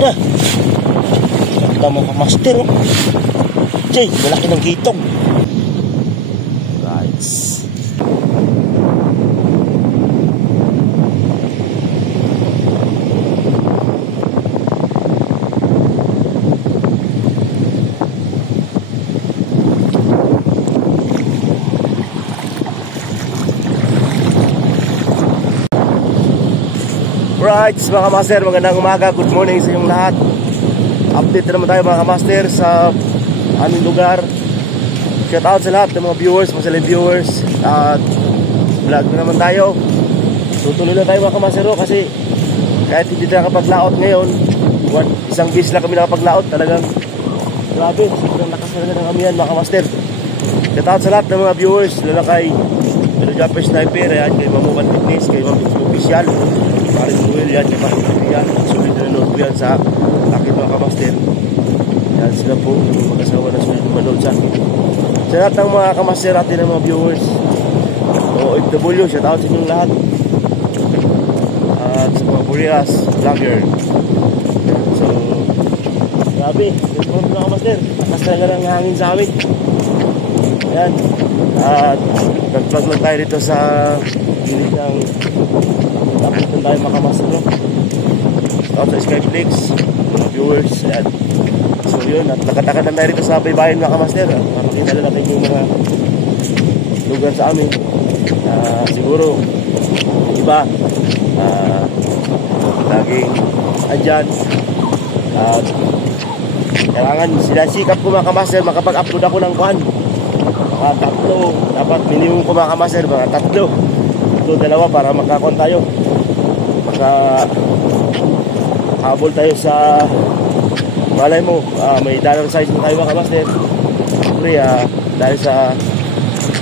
Yeah. Tama ka master. Jay, malaki ng kitong. Right. Right, mga kamaster, magandang umaga, good morning sa inyong lahat. Update na naman tayo mga kamaster sa aming lugar. Shout out sa lahat ng mga viewers, mga silent viewers. At vlog na naman tayo. Tutuloy na tayo mga kamaster kasi kahit hindi tayo nakapaglaot ngayon, isang bis lang kami nakapaglaot. Talagang grabe, sobrang lakas talaga ng amihan mga kamaster. Shout out sa lahat ng mga viewers, lalo kay Japper Sniper, yan, kay Mamukan Fitness, kay Mamukan Official, Parin Duel, yan, kay Parin Duel, sulit na nanood po yan sa akin mga kamaster. Yan sila po, yung mag-asawa na sulit na manood sa akin. Sa lahat ng mga kamaster natin ng mga viewers, OFW, shout out sa inyong lahat. At sa mga Burias, vlogger. So, grabe, ito mga kamaster, lakas talaga ng hangin sa amin. Yan. At nag-vlog lang tayo dito sa unit ng tapos lang tayo makamaster, no? Shout out sa Skyflix, mga viewers. Yan. So yun, at nakatakad lang tayo dito sa baybayin mga kamaster. Makakita lang natin yung mga lugar sa amin. Siguro iba laging andyan. At kailangan sinasikap ko mga kamaster, makapag-upload ako ng kuhan. Tatlo, dapat minimum ko mga kamaster, mga tatlo. Ito, dalawa para magkakon tayo. Habol tayo sa malay mo, may dollar size na tayo mga kamaster. Siyempre, dahil sa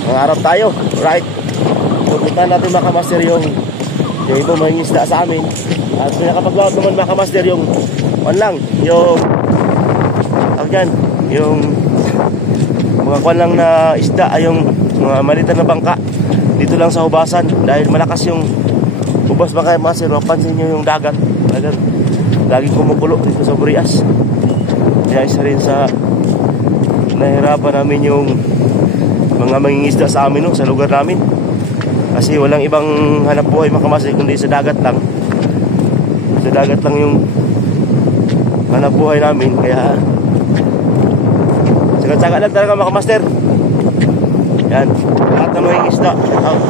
mangarap tayo, right? Pupuntahan natin mga kamaster yung iba mangingisda sa amin. At nakapag-load naman mga kamaster yung lang, yung mga kwan lang na isda ay yung mga malitan na bangka dito lang sa hubasan dahil malakas yung hubas baka master. Mapansin nyo yung dagat laging kumukulo dito sa Burias. Kaya isa rin sa nahirapan namin yung mga mangingisda sa amin, no, sa lugar namin kasi walang ibang hanap buhay mga kamaster kundi sa dagat lang yung hanap buhay namin. Kaya tsaga lang talaga mga kamaster. Yan, lahat na mga isda out.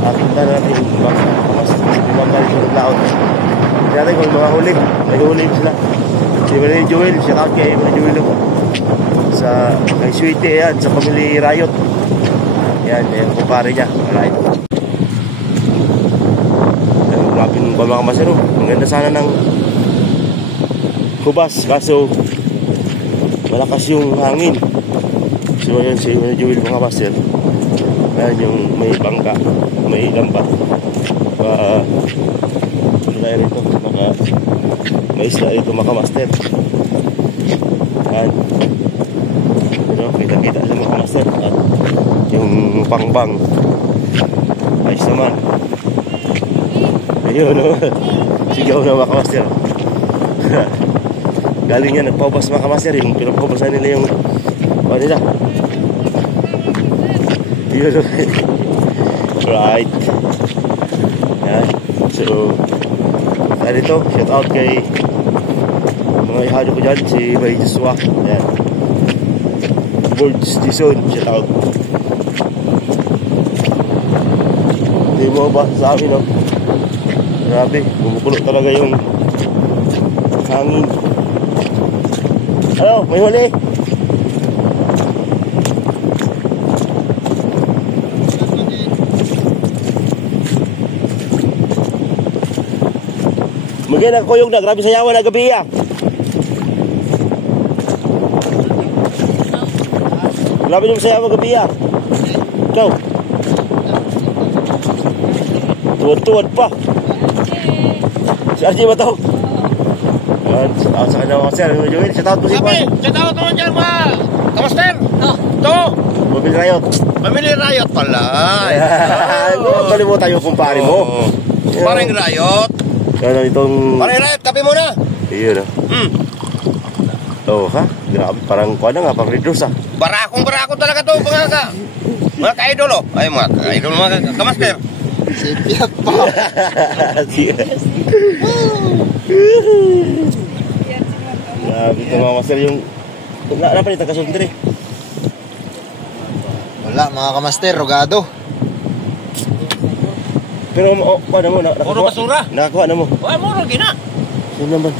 At punta natin yung mga kamaster, limang tayo sa laot. Kaya natin kung mga huli, may huli sila. Si Marie Joel, shout out kay Marie Joel sa kay Sweetie, yan, sa family Riot. Yan, yan, kumpare niya. Alright. Yan, grabe nung mga kamaster. Ang ganda sana ng hubas, kaso malakas yung hangin. So yun si Jewel mga master. Yan yung may bangka, may lambat. Ano tayo rito? May isla rito mga master. Yan. Pero kita-kita sa mga master. At yung pangbang ayos naman. Ayun, no? Sigaw na mga master. Galing yan, nagpaubas mga kamaster. Yung pinagpaubasan nila yung ano nila. Yun. Right. Yan. So tayo dito, shout out kay mga ihado ko dyan, si Bay Joshua. Yan, Birds Dison, shout out. Hindi mo ba sa amin, no? Grabe, bumukulo talaga yung hangin. Ano, may huli. Magyan ang kuyog na, grabe sayawan na gabi ya. Grabe yung sayawan gabi ya. Ikaw. Tuwad-tuwad pa. Si RJ ba ito? Sa kanya mga sir, Joel, shout out po si Juan. Shout out naman dyan mga kamaster. Ito. Family Riot. Family Riot pala. Kalimutan yung kumpare mo. Paring Riot. Kaya itong... Paring Riot, kape muna. Ayun ah. Oh ha? Grabe, parang kuha na nga, pang reduce ah. Barako talaga to mga ka-idol oh. Ay mga ka-idol, mga kamaster. Sipyat pa. Grabe ito mga master yung... Wala pa nito kasunod rin. Wala mga kamaster, rogado. Pero kuha na mo, Puro basura. nakakuha na mo. Ay, muro gina. Sino naman?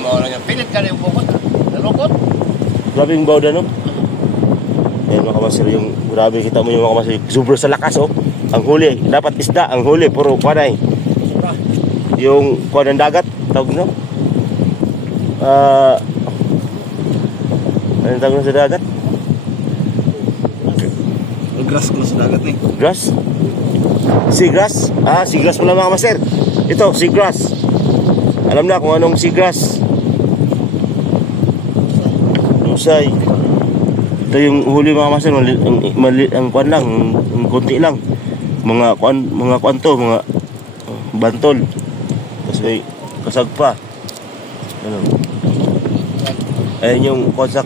Mo lang yan. Pilit ka na yung bukod. Nalukot. Grabe yung bawda no? Ayan mga kamaster, yung grabe kita mo yung mga kamaster. Sobrang sa lakas oh. Ang huli, dapat isda, ang huli, puro kuha na eh. Yung kuha ng dagat, tawag no? Anong tawag na sa dagat? Grass ko sa dagat eh. Grass? Seagrass? Seagrass pala mga kamaster. Ito, seagrass. Alam na kung anong seagrass. Lusay. Ito yung huli mga kamaster. Ang kuan lang, ang konti lang. Mga kuan to, mga bantol. Tapos may kasagpa. Ano? Ayun yung konsak.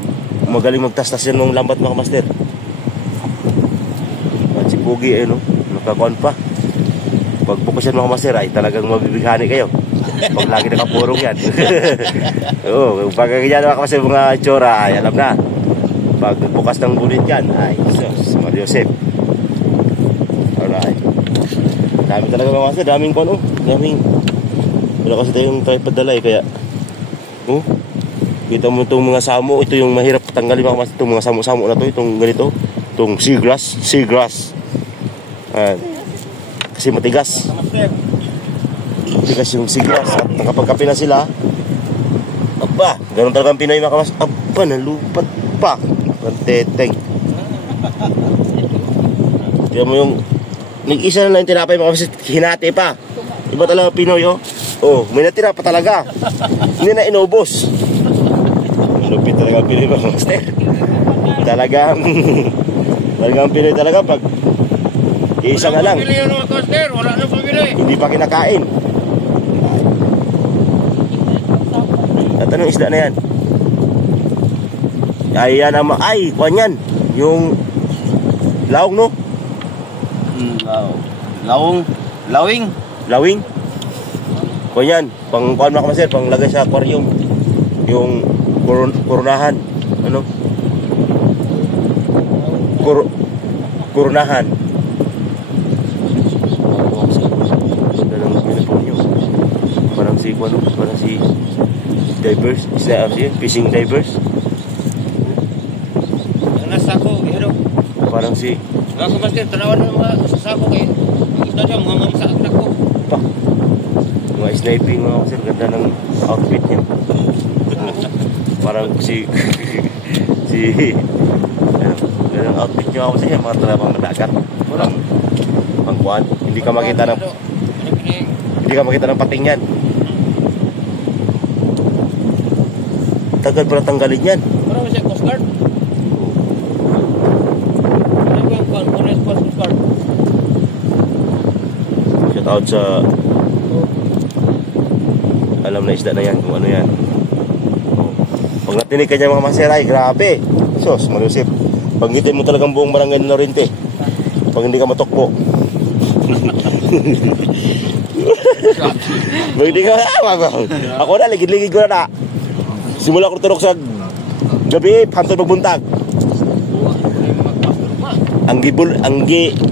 Magaling magtastas yan ng lambat mga kamaster. At si Pugi no? Nakakuan pa. Pag bukas yan mga master ay talagang mabibighani kayo. Pag lagi nakapurong yan. Oo, pag ganyan mga master mga itsura ay alam na. Pag bukas ng bulit yan ay sus, Mario Joseph. Alright. Dami talaga mga master, daming kuan oh. Daming. Wala kasi tayong tripod dalay kaya oh. Kita mo itong mga samo, ito yung mahirap tanggalin mga master, itong mga samo-samo na to, itong ganito, itong seagrass. Kasi matigas yung seagrass at nakapagkape na sila. Aba, ganun talaga ang Pinoy mga kamas. Aba, nalupat pa ang teteng. Tiyan mo yung nag-isa na lang yung tinapay mga kamas, hinati pa. Iba talaga Pinoy oh. Oh, may natira pa talaga. Hindi na inubos. Malupit talaga ang Pinoy mga kamas. Talagang Pinoy talaga pag isa na lang. Wala na pamili. Hindi pa kinakain. At anong isda na yan? Ay, yan naman. Ay, kuhan yan. Yung laong, no? Lawing? Kuhan yan. Pang kuhan mga kamaser, pang lagay sa aquarium. Yung kurunahan. Ano? Kurunahan. Parang si divers, fishing divers. Nasako, gihiro. Parang si Mga kamaster, tanawan ng mga sasako kayo. Ang isda dyan, mga mamsa ang nako. mga sniping mga kasi ganda ng outfit niya. Parang si ganang outfit niya ako siya, mga talabang madagat. Parang pangkuhan. Hindi ka makita ng pating yan. Tagal pala tanggalin yan. Parang siya Coast Guard. Ano yung Coast Guard? Shout out sa alam na isda na yan kung ano yan. Pag natinig ka niya mga maseray, grabe. Sos, malusip. Panggitin mo talagang buong barangay na rin te. Pag hindi ka matokpo. Pag hindi ka ako na, ligid-ligid ko na. Simula ko turok sa gabi, hantod magbuntag. Ang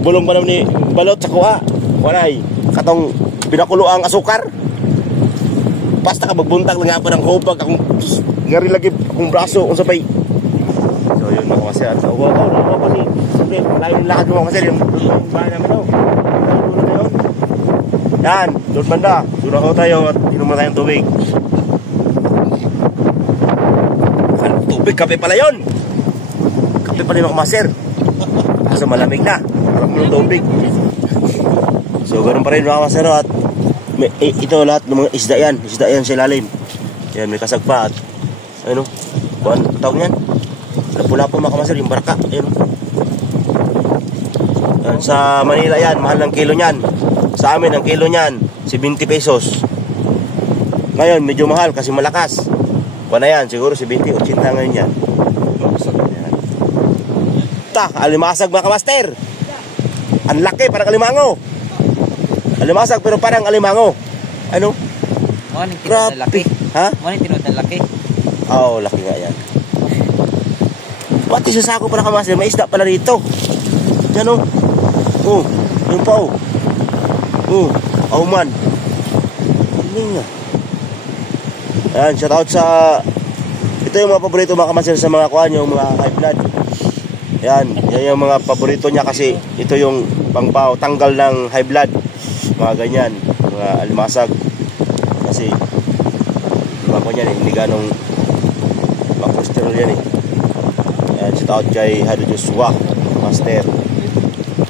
bulong pa naman ni balot sa kuha. Walay, katong pinakulo ang asukar. Basta ka magbuntag lang ako ng hupag akong ngari lagi akong braso kung sabay. So yun mga kasi at uwa kasi siyempre malayo yung lakad mo kasi yung bahay namin daw. Yan, doon banda. Doon ako tayo at inuman tayong tubig. Tubig, kape pala yun. Kape pala yung maser. Kaso malamig na. Parang mo ng tubig. So ganun pa rin mga maser at ito lahat ng mga isda yan sa ilalim. Yan, may kasagpa at ano, buwan, tawag yan lapu-lapu mga kamaser, yung baraka. Yan. Yan, sa Manila yan, mahal ng kilo nyan. Sa amin, ang kilo nyan 70 pesos. Ngayon, medyo mahal kasi malakas. Kuha na yan, siguro 70, 80 ngayon yan. Ayan. Alimasag mga kamaster. Ang laki, parang alimango. Alimasag pero parang alimango. Ano? Morning, tinod na laki. Ha? Morning, tinod na laki. Oo, laki nga yan. Pati sa sako pala kamaster, may isda pala rito. Yan o. Oh, yung pa o. Oh, man. Hindi nga. Ayan, shout out sa... Ito yung mga paborito mga kamaster sa mga kuhan, yung mga high blood. Yan yung mga paborito niya kasi ito yung tanggal ng high blood. Mga ganyan, mga alimasag. Kasi mga kuhan yan hindi ganong cholesterol yan Ayan, shout out kay Hado Joshua, master.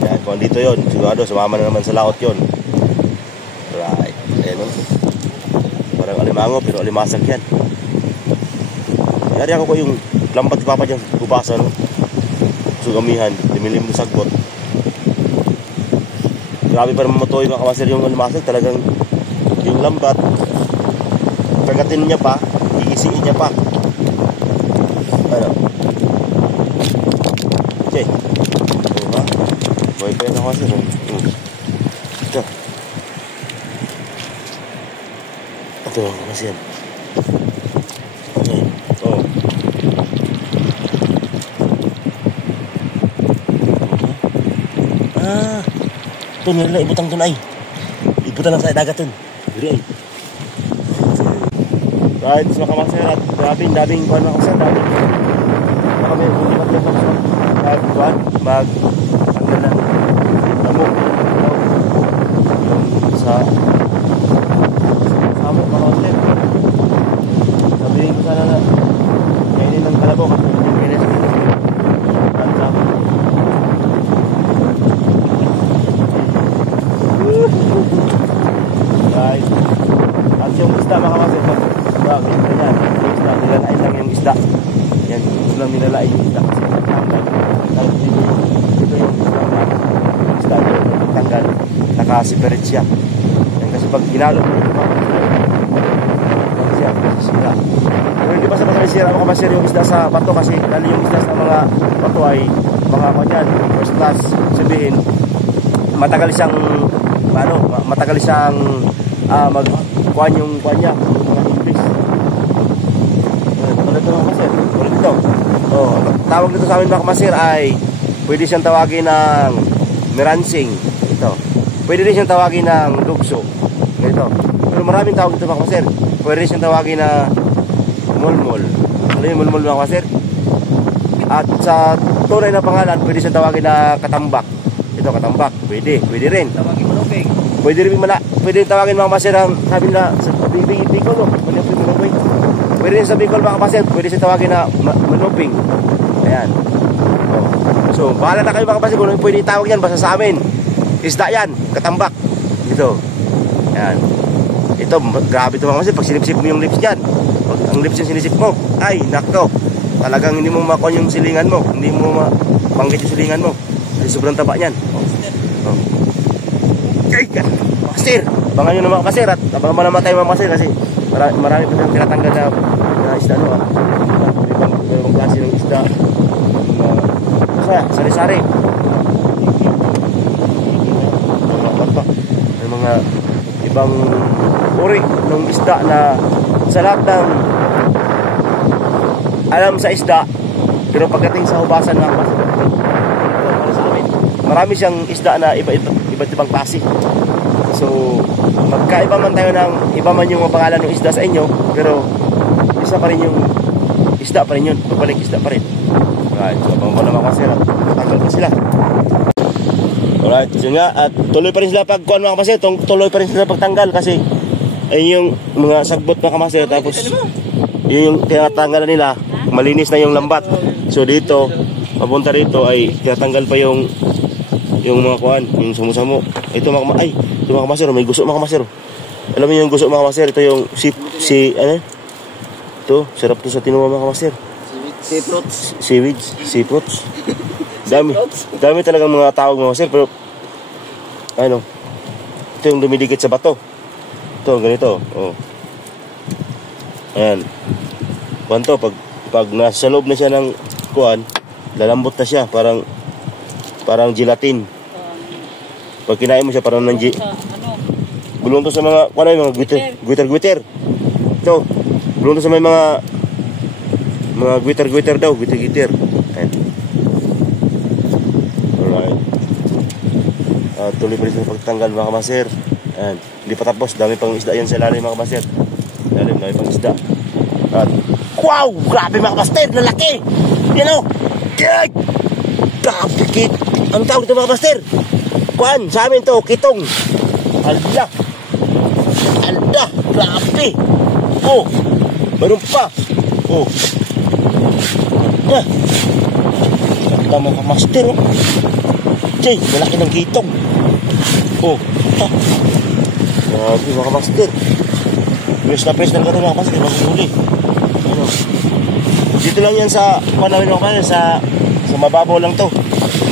Ayan, kung dito yun, sigurado sumama na naman sa laot yun. Right, ayan o. Parang alimango pero alimasag yan. Yari ako ko yung lambat ni Papa dyan, bubasa no. Sugamihan, dimilim ng sagbot. Grabe pa naman matuloy mga kamaster yung alimasag. Talagang yung lambat, pagatin niya pa, iisiin niya pa. Ano? Okay. Diba? Boy pa yan ako kasi. Ito. Ito, kasi yan. Okay. Ito. Ito nila, ibutang ito na ay. Ibutan lang sa dagat ito. Diri ay. Right, mga kamaster at daming kuhan mga kamaster, daming kami ulipat yung kamaster kahit kuhan magtanggal ng lamok yung sa samo mga kamaster. Sabihin ko sana na kainin ng kalabok at yung kinis at samo right. At yung isda mga kamaster, ganyan, isda, nilalain lang yung isda. Yan, gusto lang nilalain yung isda kasi tanggal. Ito yung isda yung tanggal, naka-separate siya. Yan, kasi pag ginalo mo yung siya, kasi sira. Pero hindi pa sa masalisira mga kamaster yung isda sa bato kasi lalo yung isda sa mga bato ay mga kanyan, first class, sabihin matagal siyang magkuhan yung kuhan niya, mga English. Tulad ito mga kamaster, tulad ito. Tawag dito sa amin mga kamaster ay pwede siyang tawagin ng meransing. Ito. Pwede rin siyang tawagin ng lugso. Ito. Pero maraming tawag dito mga kamaster. Pwede rin siyang tawagin na mulmul. Ano yung mulmul mga kamaster? At sa tunay na pangalan, pwede siyang tawagin na katambak. Ito, katambak. Pwede rin. Tawagin mo luping. Pwede tawagin mga kamaster ang sabi na sa Bicol, no? Pwede rin sa Bicol mga kamaster, pwede siya tawagin na manuping. Ayan. So, bahala na kayo mga kamaster kung pwede itawag yan, basta sa amin. Isda yan, katambak. Ito. Ayan. Ito, grabe ito mga kamaster, pag sinipsip mo yung lips dyan, pag ang lips yung sinisip mo, ay, nako. Talagang hindi mo makuha yung silingan mo, hindi mo mapanggit yung silingan mo. Kasi sobrang taba niyan. Master, abangan nyo naman master at abangan mo naman tayo mga master kasi marami pa tayong tinatanggal na isda ibang klase ng isda sari-sari may mga ibang uri ng isda na sa lahat ng alam sa isda pero pagdating sa hubasan ng master marami siyang isda na iba't ibang klase. So, magkaiba man tayo ng iba man yung pangalan ng isda sa inyo, pero isa pa rin yung isda pa rin yun. Pagbalik isda pa rin. Alright, so abang naman kasi tanggal pa sila. Alright, so nga, at tuloy pa rin sila pagkuhan mga kamaster. Tuloy pa rin sila pagtanggal kasi ay yung mga sagbot mga kamaster. Tapos, yun yung tinatanggalan nila, malinis na yung lambat. So dito, papunta rito ay tinatanggal pa yung mga kuhan, yung sumusamo. Ito mga kamaster, may guso mga kamaster. Alam mo yung guso mga kamaster, ito yung ano? Ito, sarap to sa tinuwa mga kamaster. Seafruits. Dami talagang mga tawag mga kamaster, pero ano? Ito yung dumidikit sa bato. Ito, ganito. Oh. Ayan. Kuhan to, pag nasa loob na siya ng kuhan, lalambot na siya, parang gelatin. Pag kinain mo siya, parang Ano? gulong to sa mga, kuhan na mga guiter. Ito, gulong to sa mga guiter daw, guiter. Ayan. Alright. Tuloy pa rin sa pagtanggal mga kamaster. Ayan. Hindi pa tapos, dami pang isda yan sa ilalim mga kamaster. Dami pang isda. At wow! Grabe mga kamaster! Lalaki! Yan o! Kijk! Grabe kit! Ang tawag dito mga kamaster? Kuhan! Sa amin to, kitong! Alda! Grabe! Oh! Meron pa! Oh! Ganda mga kamaster oh! Jay! Malaki ng kitong! Oh! Grabe mga kamaster! Press na gano'n mga kamaster! Masihuli! Ano? Dito lang yan sa panawin mga kamaster, sa mababaw lang to.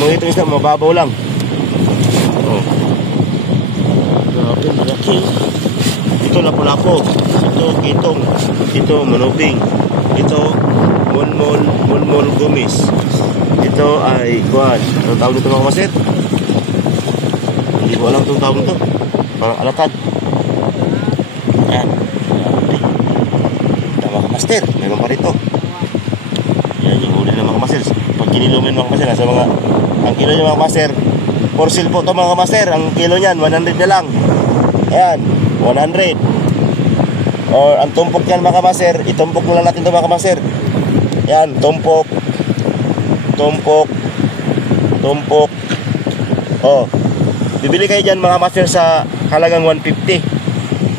Mga itong isda, mababaw lang. Oh. Grabe, malaki. Ito lapo-lapo. Ito kitong. Ito manubing. Ito mulmol gumis. Ito ay kuhan. Anong tawag nito mga kamaster? Hindi ko alam itong tawag nito. Parang alatad. Yan. Tama kamaster. Meron pa rito. Yan yung huli ng mga kamaster. Pag kinilumin mga kamaster, nasa mga, ang kilo niya mga kamaster, porsil po ito mga kamaster. Ang kilo niyan 100 na lang. Ayan, 100. Or ang tumpok yan mga kamaster, itumpok mo lang natin ito mga kamaster. Yan, tumpok. Oh, bibili kayo dyan mga kamaster sa halagang 150.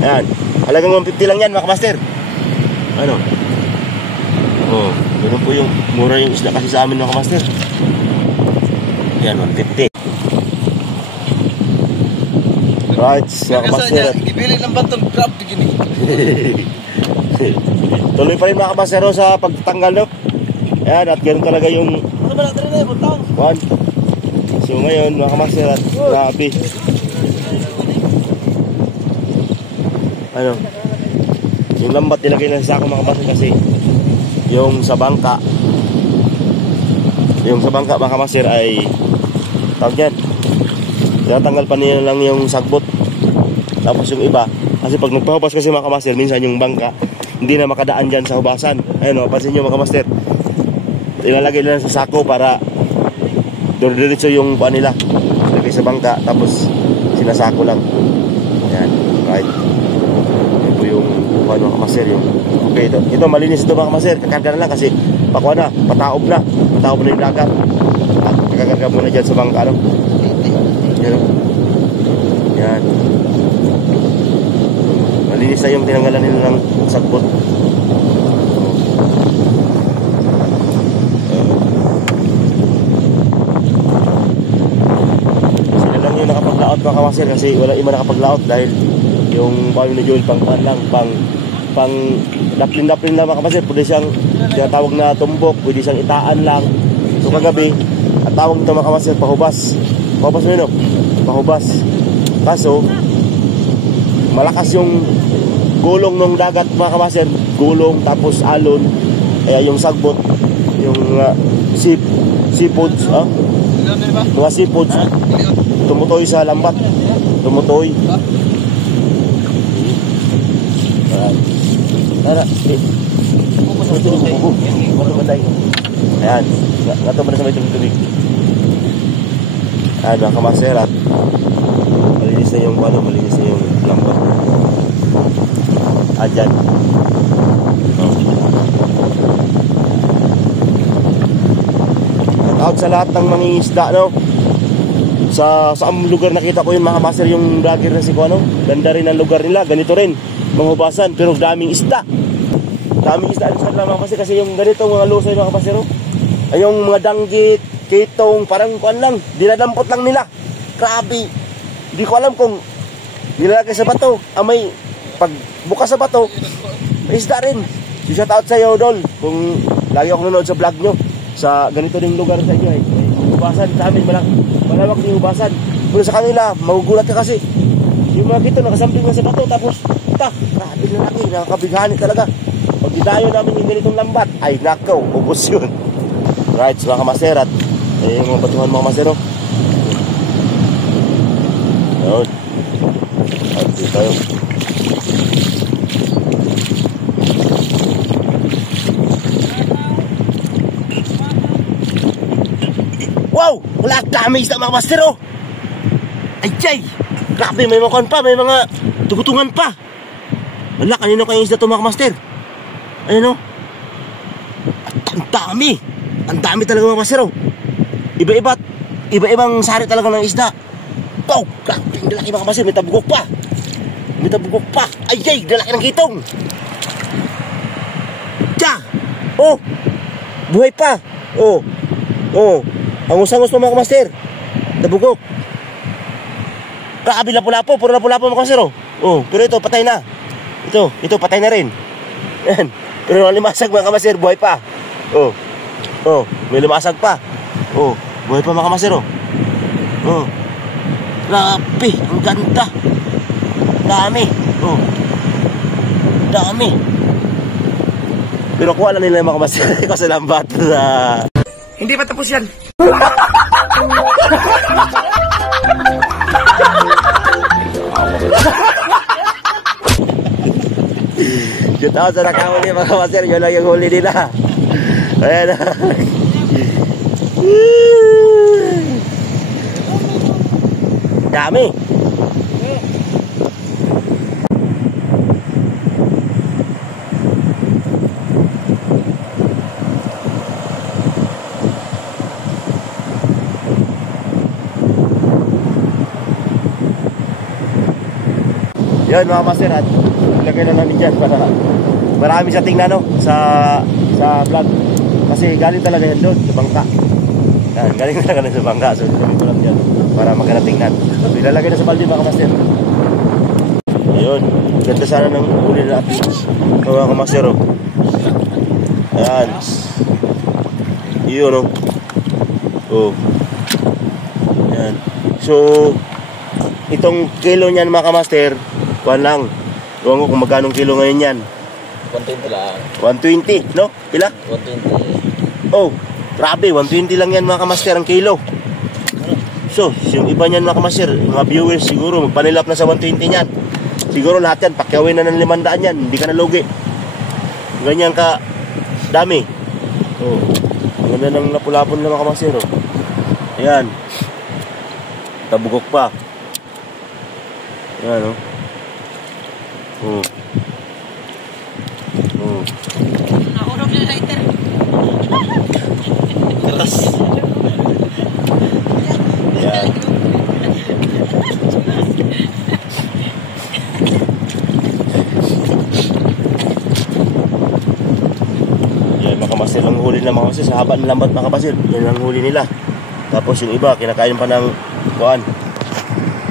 Ayan, halagang 150 lang yan mga kamaster. Ano? Oh, ganun po yung mura yung isla kasi sa amin mga kamaster. Yan, 150. Right, mga kamaster. Ibili ng bantong crab gini. Tuloy pa rin mga kamaster sa pagtanggal no. Ayan, at ganun talaga yung one. So ngayon mga kamaster, at grabe. Ano? Yung lambat nilagay na sa ako mga kamaster kasi yung sa bangka mga kamaster ay tawag yan, tinatanggal pa nila lang yung sagbot, tapos yung iba kasi pag nagpahubas kasi mga kamaster, minsan yung bangka hindi na makadaan dyan sa hubasan. Ayun o, pansin nyo mga kamaster, ilalagay nila sa sako para diretso yung paa nila lagay sa bangka, tapos sinasako lang. Yan, right. Yan po yung mga kamaster, yung okay, ito malinis ito mga kamaster, kakarga na lang kasi pakuha na, pataob na yung dagat. Kakarga muna dyan sa bangka, ano? Yan o. Yan. Malinis na yung tinanggalan nila ng sagbot. Sila lang yung nakapaglaot mga kamaster kasi wala iba nakapaglaot dahil yung bayo na Joel pang daplin lang mga kamaster, pwede siyang tinatawag na tumbok, pwede siyang itaan lang. So kagabi, at tawag ito mga kamaster, pahubas mo yun o, pahubas. Kaso malakas yung gulong ng dagat mga kamaster, gulong tapos alon, kaya yung sagbot, yung seafoods, mga seafoods tumutoy sa lambat, tumutoy. Tara, ayan, nato mo na sa may tubig. Ayan mga kamaster, at malinis na yung lambat. Ayan. Out sa lahat ng mangingisda, no? Sa lugar nakita ko yun mga kamaster, yung vlogger na si Kuano. Ganda rin ang lugar nila, ganito rin, manghubasan, pero daming isda. Daming isda sa mga kamaster kasi yung ganito mga lusay mga kamaster, ay yung mga danggit, kitong, parang kuan lang, dinadampot lang nila. Grabe. Hindi ko alam kung nilalagay sa bato, may pag bukas sa bato, may isda rin. Shout out sa iyo, Dol, kung lagi ako nanonood sa vlog nyo sa ganito ding lugar sa inyo. Hubasan sa amin, malawak yung hubasan. Pero sa kanila, magugulat ka kasi yung mga kito nakasamping na sa bato, tapos grabe na laki, nakakabighani talaga. Pag didayo namin yung ganitong lambat, ay nakaw, ubos yun. Right, mga kamaster, at yung mga batuhan mga kamaster, oh. Yun. At dito tayo. Wow! Wala dami isda mga kamaster, oh. Ay, jay! Grabe, may mga kon pa, may mga tugutungan pa. Wala, kanino kayong isda ito mga kamaster? Ayun, oh. Ang dami. Ang dami talaga mga kamaster, oh. Iba-ibang sari talaga ng isda. Wow! Grabe, ang dalaki mga kamaster, may tabugok pa. May tabugok pa. Ay, jay! Dalaki ng kitong. Tja! Oh! Buhay pa. Oh! Oh! Angus-angus pa mga kamaster. Tabugok. Grabe, lapu-lapo. Puro lapu-lapo mga kamaster, oh. Oh, pero ito, patay na. Ito, patay na rin. Yan. Pero limasag mga kamaster, buhay pa. Oh. Oh, may limasag pa. Oh, buhay pa mga kamaster, oh. Oh. Grabe, ang ganda. Dami. Oh. Dami. Pero kuha lang nila yung mga kamaster kasi lambat na. Hindi pa tapos yan. Shoot out sa nakahuli mga kamaster. Yun lang yung huli nila. Ayan. Dami. Yun mga master, at ilagay na namin dyan para marami sa tingnan, no, sa vlog. Kasi galing talaga yan doon sa bangka. Yan, galing talaga sa bangka. So ilagay ko lang dyan para maganda tingnan. So ilalagay na sa balde mga master. Ayun, ganda sana ng huli natin mga kamaster, oh. Ayan. Yun, oh. Oh. Ayan. So itong kilo niyan mga kamaster, kuhan lang. Huwag ko kung magkano kilo ngayon yan. 120 lang. 120, no? Pila? 120. Oh, grabe, 120 lang yan mga kamaster ang kilo. So, yung iba niyan mga kamaster, mga viewers siguro magpanilap na sa 120 niyan. Siguro lahat yan, pakyawin na ng 500 yan. Hindi ka nalugi. Ganyan ka dami. Oh, ang ganda ng lapulapon ng mga kamaster, oh. Ayan. Tabugok pa. Ayan, oh. Oh. Oh. Nahurog yung lighter. Keras. Ayan. Yan, mga kamaster lang huli na mga kamaster. Sa haba ng lambat mga kamaster, yan ang huli nila. Tapos yung iba, kinakain pa ng kuhaan.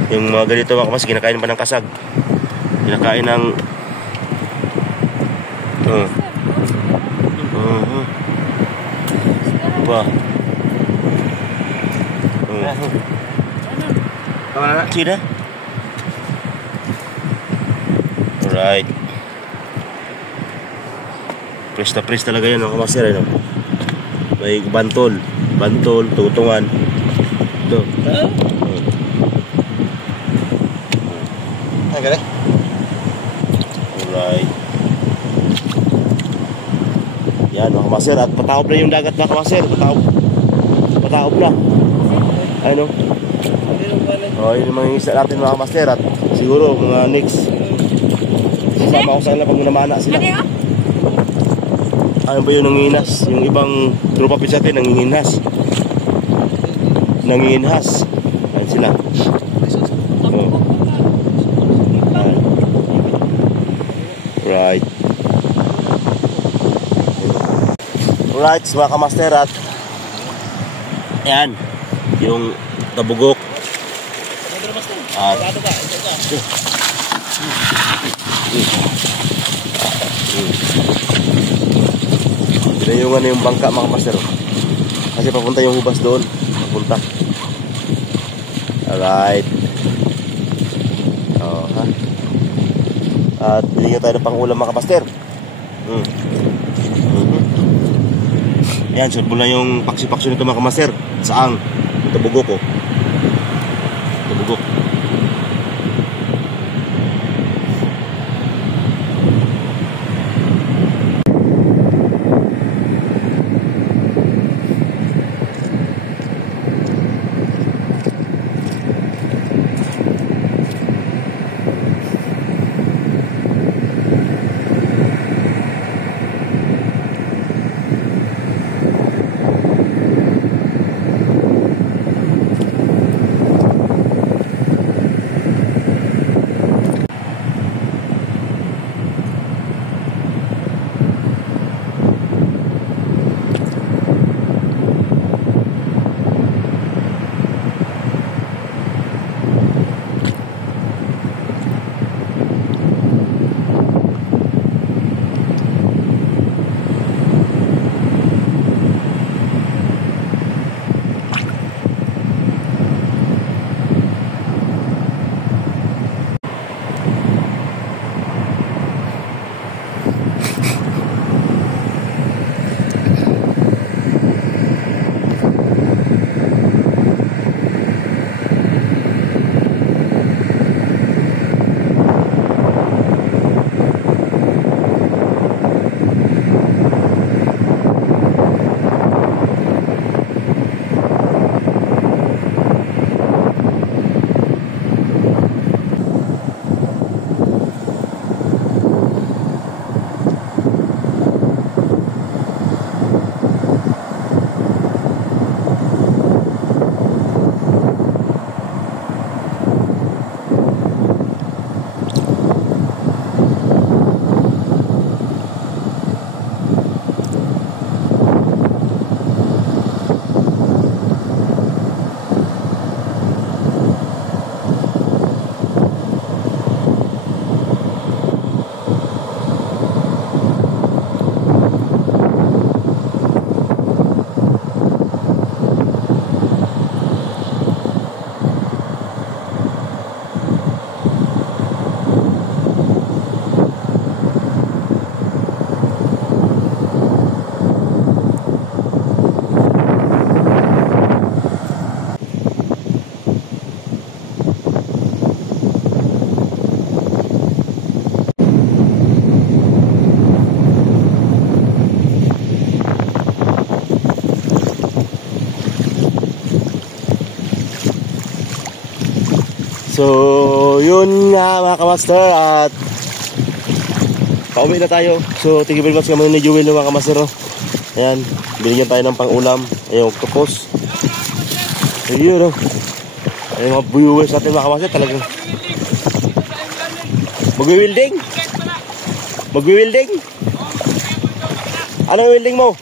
Yung mga ganito mga kamaster, kinakain pa ng kasag. Kinakain ng ba. Sida. Alright. Press na press talaga yan mga kamaster, no? May bantol, tutungan. Ito. Ay, gale. Alright. Yan mga kamaster, at pataob na yung dagat mga kamaster. Pataob na. Ano? Oh, yun yung mga isda natin mga kamaster. At siguro mga next sasama ko sa kanila pag namana sila. Ano ba yung nangihinas? Yung ibang tropa pits natin nangihinas. Ayan sila. Oh. Ayan. Right. Alright, mga kamaster, at ayan yung tabugok. At dinayungan na yung bangka mga kamaster, kasi papunta yung hubas doon. Papunta. Alright. Oh, ha? At bigyan tayo ng pangulam mga kamaster. Yan, sureball na yung paksi-paksi nito mga kamaster. Saang? Ito bugok, oh. Ito bugok. So, yun nga mga kamaster, at pauwi na tayo. So, thank you very much kami ni Jewel mga kamaster. Ayan, binigyan tayo ng pang-ulam. Ayan, octopus. Ayun, no? Ayan, mga viewers natin mga kamaster, talagang magwi-wielding? Magwi-wielding? Anong wielding mo?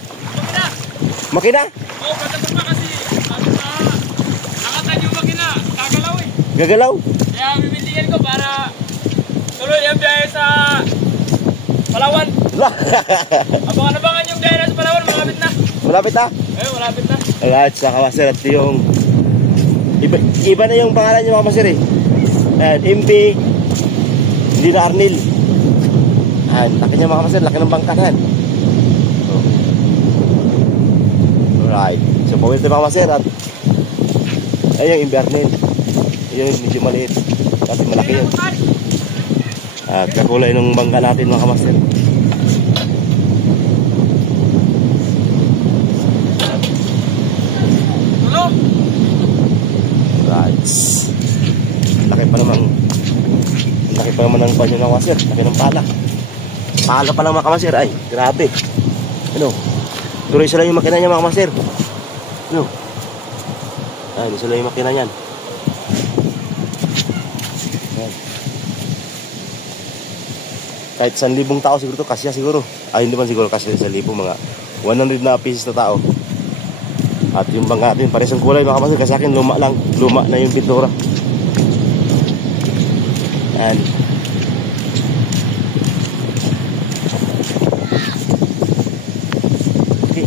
Makina? Oo, pagkatapos pa kasi nakatan yung makina, gagalaw eh. Gagalaw? Kaya bibindigan ko para tuloy ang biyahe sa Palawan. Abangan yung biyahe na sa Palawan, malapit na. Malapit na? Malapit na. Alright, sa kamaster, at yung iba na yung pangalan niyo mga kamaster eh. And MP hindi na Arnil. Ayan, laki niya mga kamaster, laki ng bangkanan. Alright, so pawil tayo mga kamaster, at ayun yung MP Arnil. Yun, medyo maliit kasi malaki yun. At kakulay ng bangka natin mga kamaster. Right. Laki pa naman ng panyo ng kamaster. Laki ng pala. Pala pa lang mga kamaster. Ay, grabe. Ano? Tuloy sila yung makina niya mga kamaster. Ano? Ay, sila yung makina niyan. Kahit 1,000 tao siguro to, kasya siguro. Ay, hindi man siguro kasya 1,000, mga 100 na pieces na tao. At yung bangka natin, pares ang kulay mga kamaster. Kasi akin, luma lang. Luma na yung pintura. Ayan. Okay.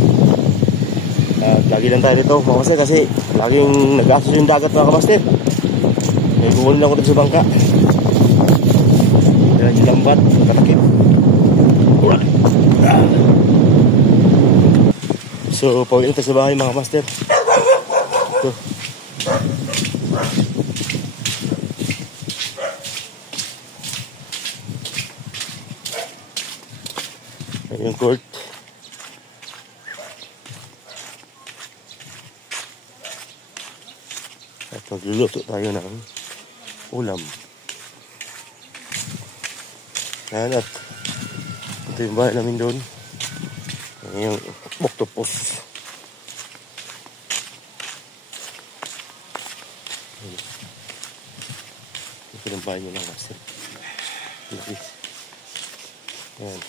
At lagi lang tayo dito mga kamaster, kasi laging nag-asos yung dagat mga kamaster. Kaya kukunin lang ko dito sa bangka. Yan yung lambat, katakip. Alright. So, pauwi na tayo sa bahay mga master. Ito. Ayan yung court. At magluluto tayo ng ulam. Ayan, at ito yung bahay namin doon. Ayan yung octopus. Ito yung bahay nyo lang, master. Ayan.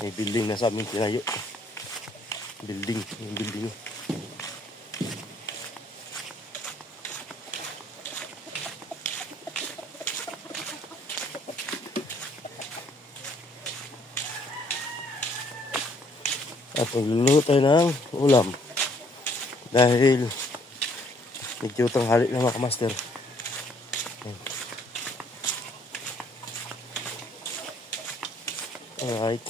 May building na sa aming tinayo. Building. Yung building nyo. At magluluto tayo ng ulam. Dahil medyo tanghali na mga master. Alright.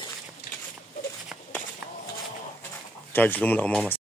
Charge lang muna ako mga master.